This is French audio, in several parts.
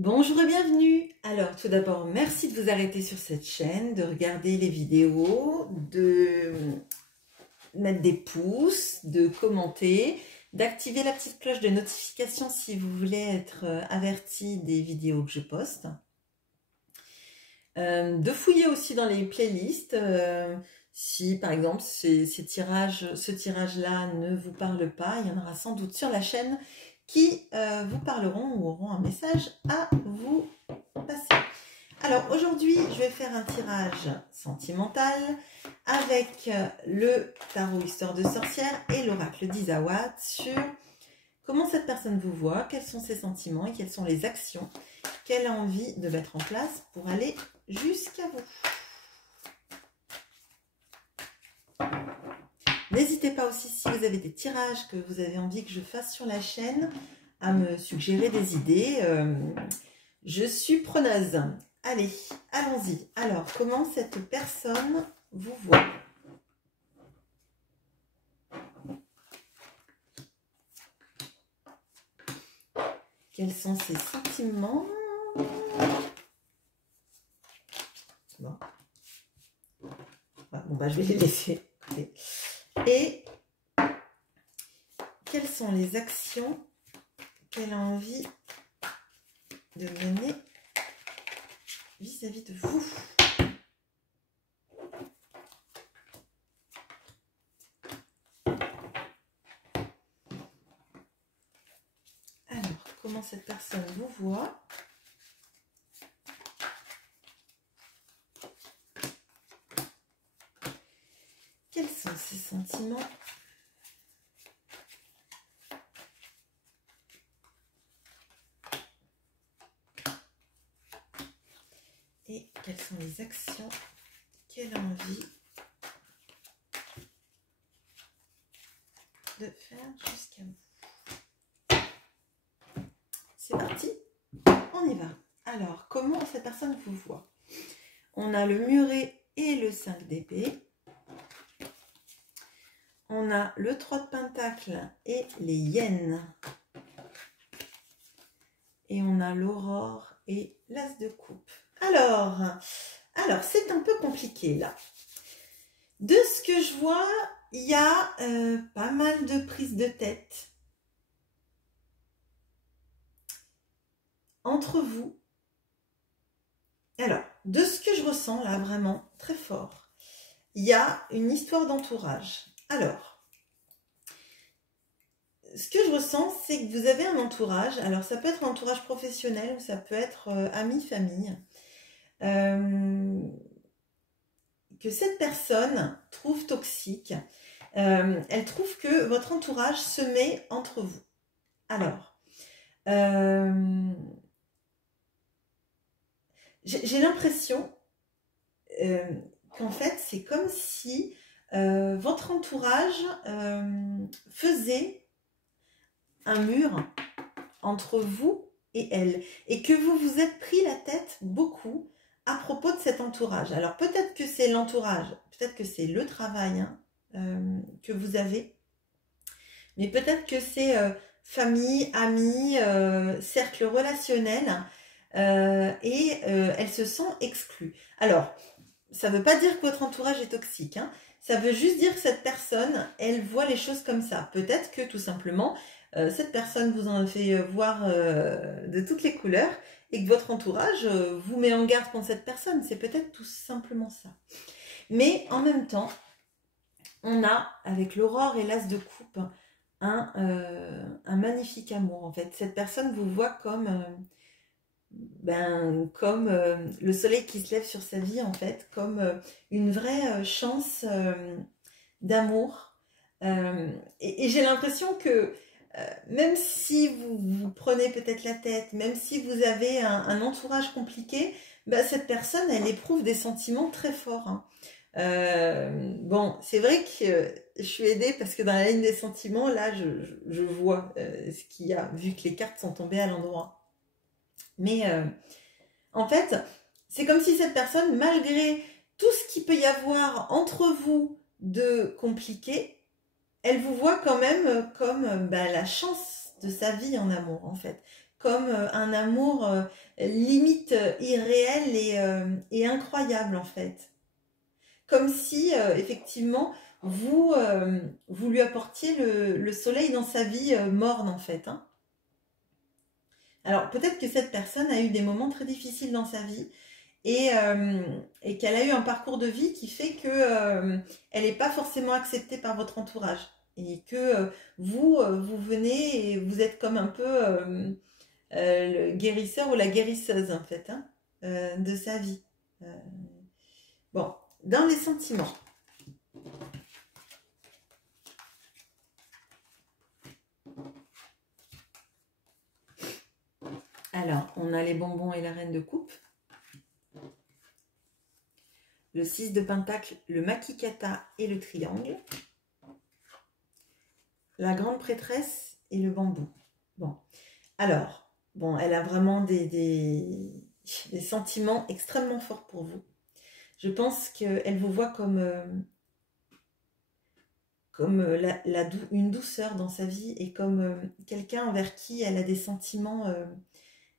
Bonjour et bienvenue. Alors tout d'abord, merci de vous arrêter sur cette chaîne, de regarder les vidéos, de mettre des pouces, de commenter, d'activer la petite cloche de notification si vous voulez être averti des vidéos que je poste. De fouiller aussi dans les playlists si par exemple ce tirage-là ne vous parle pas, il y en aura sans doute sur la chaîne qui vous parleront ou auront un message à vous passer. Alors aujourd'hui, je vais faire un tirage sentimental avec le tarot Histoire de sorcière et l'oracle d'Isawat sur comment cette personne vous voit, quels sont ses sentiments et quelles sont les actions qu'elle a envie de mettre en place pour aller jusqu'à vous. N'hésitez pas aussi, si vous avez des tirages que vous avez envie que je fasse sur la chaîne, à me suggérer des idées. Je suis preneuse. Allez, allons-y. Alors, comment cette personne vous voit? Quels sont ses sentiments? Bon. Bon, bah, je vais les laisser. Et quelles sont les actions qu'elle a envie de mener vis-à-vis de vous? Alors, comment cette personne vous voit? Quels sont ses sentiments? Et quelles sont les actions qu'elle a envie de faire jusqu'à vous? C'est parti, on y va. Alors, comment cette personne vous voit? On a le muret et le 5 d'épée. On a le 3 de pentacle et les hyènes. Et on a l'aurore et l'as de coupe. Alors c'est un peu compliqué là. De ce que je vois, il y a pas mal de prises de tête entre vous. Alors, de ce que je ressens là, vraiment très fort, il y a une histoire d'entourage. Alors, ce que je ressens, c'est que vous avez un entourage. Alors, ça peut être un entourage professionnel ou ça peut être ami, famille. Que cette personne trouve toxique. Elle trouve que votre entourage se met entre vous. Alors, j'ai l'impression qu'en fait, c'est comme si votre entourage faisait un mur entre vous et elle. Et que vous vous êtes pris la tête beaucoup à propos de cet entourage. Alors peut-être que c'est l'entourage, peut-être que c'est le travail que vous avez, mais peut-être que c'est famille, amis, cercle relationnel, et elle se sent exclue. Alors, ça ne veut pas dire que votre entourage est toxique, hein. Ça veut juste dire que cette personne, elle voit les choses comme ça. Peut-être que tout simplement, cette personne vous en fait voir de toutes les couleurs et que votre entourage vous met en garde contre cette personne. C'est peut-être tout simplement ça. Mais en même temps, on a, avec l'aurore et l'as de coupe, un magnifique amour. En fait, cette personne vous voit comme... le soleil qui se lève sur sa vie, en fait, comme une vraie chance d'amour. Et j'ai l'impression que même si vous prenez peut-être la tête, même si vous avez un entourage compliqué, bah, cette personne, elle éprouve des sentiments très forts, hein. Bon, c'est vrai que je suis aidée parce que dans la ligne des sentiments, là, je vois ce qu'il y a, vu que les cartes sont tombées à l'endroit. Mais en fait, c'est comme si cette personne, malgré tout ce qu'il peut y avoir entre vous de compliqué, elle vous voit quand même comme la chance de sa vie en amour, en fait. comme un amour limite irréel et incroyable en fait. Comme si effectivement vous lui apportiez le soleil dans sa vie morne en fait. Hein. Alors peut-être que cette personne a eu des moments très difficiles dans sa vie et qu'elle a eu un parcours de vie qui fait que elle n'est pas forcément acceptée par votre entourage et que vous venez et vous êtes comme un peu le guérisseur ou la guérisseuse en fait hein, de sa vie. Bon, dans les sentiments. Alors, on a les bonbons et la reine de coupe. Le 6 de pentacle, le makikata et le triangle. La grande prêtresse et le bambou. Bon, alors, bon, elle a vraiment des sentiments extrêmement forts pour vous. Je pense qu'elle vous voit comme une douceur dans sa vie et comme quelqu'un envers qui elle a des sentiments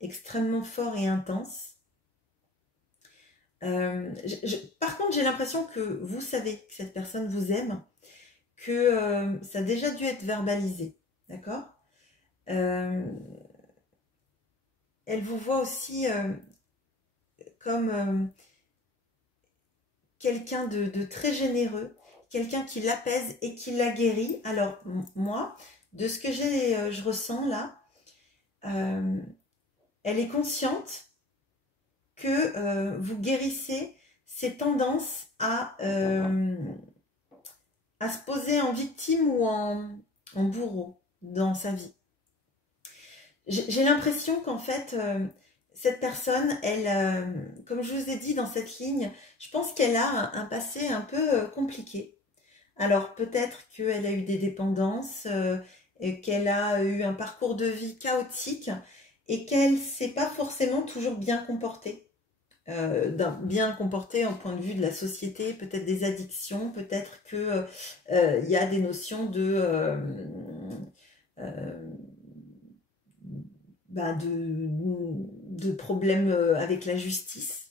extrêmement forts et intenses. Par contre, j'ai l'impression que vous savez que cette personne vous aime, que ça a déjà dû être verbalisé, d'accord elle vous voit aussi comme quelqu'un de très généreux, quelqu'un qui l'apaise et qui la guérit. Alors, moi, de ce que je ressens là, elle est consciente que vous guérissez ces tendances à se poser en victime ou en bourreau dans sa vie. J'ai l'impression qu'en fait, cette personne, elle, comme je vous ai dit dans cette ligne, je pense qu'elle a un passé un peu compliqué. Alors peut-être qu'elle a eu des dépendances, et qu'elle a eu un parcours de vie chaotique et qu'elle ne s'est pas forcément toujours bien comportée. Bien comportée en point de vue de la société, peut-être des addictions, peut-être que y a des notions de problèmes avec la justice.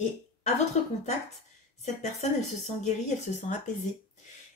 Et à votre contact, cette personne, elle se sent guérie, elle se sent apaisée.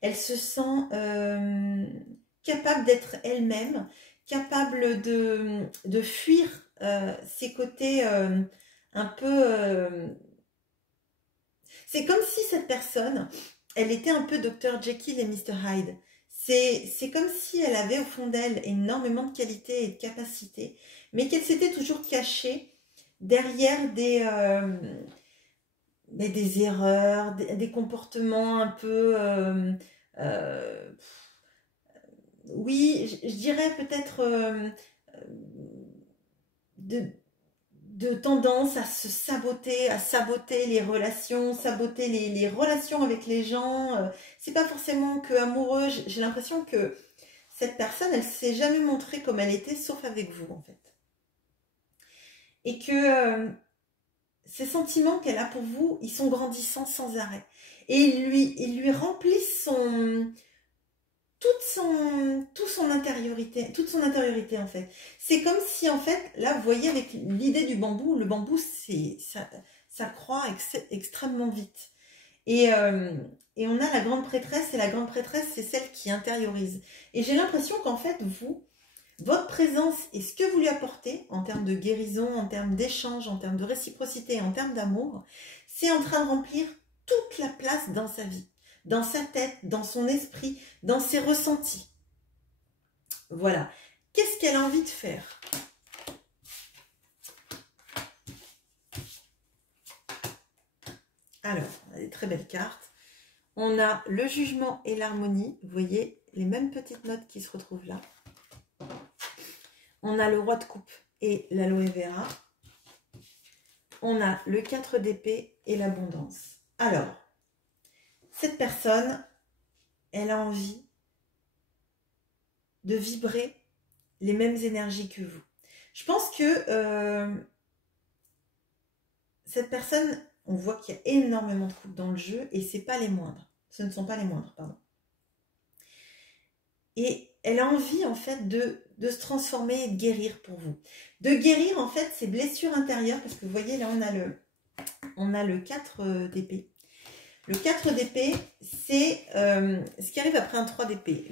Elle se sent capable d'être elle-même, capable de fuir ses côtés un peu... C'est comme si cette personne, elle était un peu Dr. Jekyll et Mr. Hyde. C'est comme si elle avait au fond d'elle énormément de qualités et de capacités, mais qu'elle s'était toujours cachée derrière des erreurs, des comportements un peu... oui, je dirais peut-être de tendance à se saboter, à saboter les relations, saboter les relations avec les gens. C'est pas forcément que amoureux. J'ai l'impression que cette personne, elle s'est jamais montrée comme elle était, sauf avec vous, en fait. Et que ces sentiments qu'elle a pour vous, ils sont grandissants sans arrêt. Et ils lui remplissent toute son intériorité en fait. C'est comme si en fait, là vous voyez avec l'idée du bambou, le bambou ça croît extrêmement vite. Et on a la grande prêtresse, et la grande prêtresse c'est celle qui intériorise. Et j'ai l'impression qu'en fait votre présence et ce que vous lui apportez en termes de guérison, en termes d'échange, en termes de réciprocité, en termes d'amour, c'est en train de remplir toute la place dans sa vie, dans sa tête, dans son esprit, dans ses ressentis. Voilà. Qu'est-ce qu'elle a envie de faire? Alors, on a des très belles cartes. On a le jugement et l'harmonie. Vous voyez les mêmes petites notes qui se retrouvent là. On a le roi de coupe et l'aloe vera. On a le 4 d'épée et l'abondance. Alors, cette personne, elle a envie de vibrer les mêmes énergies que vous. Je pense que cette personne, on voit qu'il y a énormément de coupes dans le jeu et c'est pas les moindres. Ce ne sont pas les moindres, pardon. Et elle a envie en fait se transformer et de guérir pour vous. De guérir en fait ces blessures intérieures, parce que vous voyez là on a le 4 d'épée. Le 4 d'épée, c'est ce qui arrive après un 3 d'épée,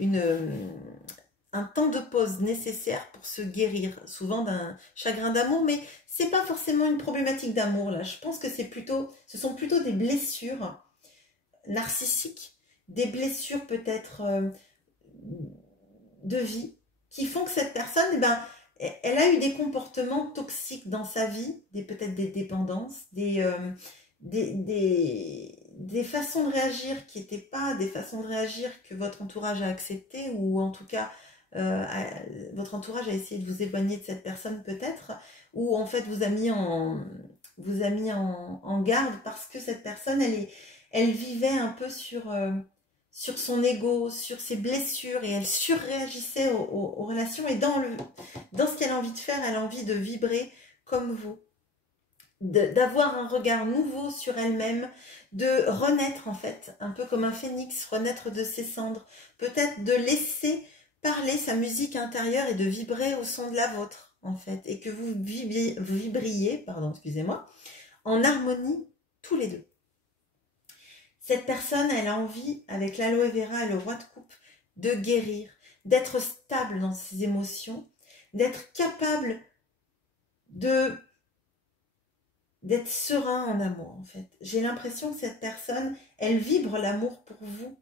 un temps de pause nécessaire pour se guérir, souvent d'un chagrin d'amour, mais c'est pas forcément une problématique d'amour là. Je pense que ce sont plutôt des blessures narcissiques, des blessures peut-être de vie, qui font que cette personne, eh ben, elle a eu des comportements toxiques dans sa vie, peut-être des dépendances, des façons de réagir qui n'étaient pas des façons de réagir que votre entourage a acceptées, ou en tout cas votre entourage a essayé de vous éloigner de cette personne peut-être, ou en fait vous a mis en garde parce que cette personne elle vivait un peu sur son ego, sur ses blessures, et elle surréagissait aux relations, et dans ce qu'elle a envie de faire, elle a envie de vibrer comme vous, d'avoir un regard nouveau sur elle-même, de renaître en fait, un peu comme un phénix, renaître de ses cendres, peut-être de laisser parler sa musique intérieure et de vibrer au son de la vôtre en fait, et que vous vibriez, pardon, excusez-moi, en harmonie tous les deux. Cette personne, elle a envie, avec l'aloe vera et le roi de coupe, de guérir, d'être stable dans ses émotions, d'être capable d'être serein en amour, en fait. J'ai l'impression que cette personne, elle vibre l'amour pour vous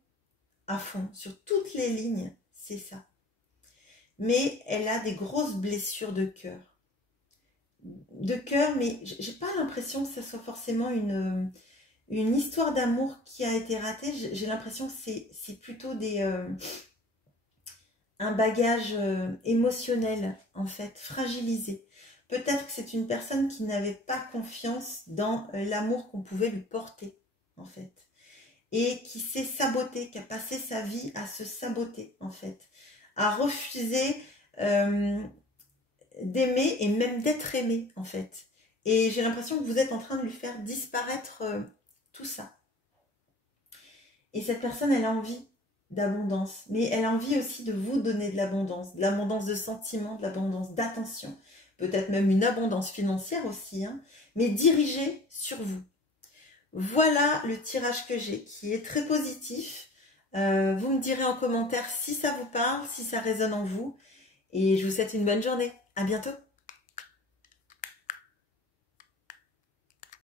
à fond, sur toutes les lignes, c'est ça. Mais elle a des grosses blessures de cœur. Mais j'ai pas l'impression que ce soit forcément une histoire d'amour qui a été ratée. J'ai l'impression que c'est plutôt un bagage émotionnel, en fait, fragilisé. Peut-être que c'est une personne qui n'avait pas confiance dans l'amour qu'on pouvait lui porter, en fait. Et qui s'est sabotée, qui a passé sa vie à se saboter, en fait. À refuser d'aimer et même d'être aimé, en fait. Et j'ai l'impression que vous êtes en train de lui faire disparaître tout ça. Et cette personne, elle a envie d'abondance, mais elle a envie aussi de vous donner de l'abondance de sentiments, de l'abondance d'attention, peut-être même une abondance financière aussi, hein, mais dirigée sur vous. Voilà le tirage que j'ai, qui est très positif. Vous me direz en commentaire si ça vous parle, si ça résonne en vous, et je vous souhaite une bonne journée. À bientôt.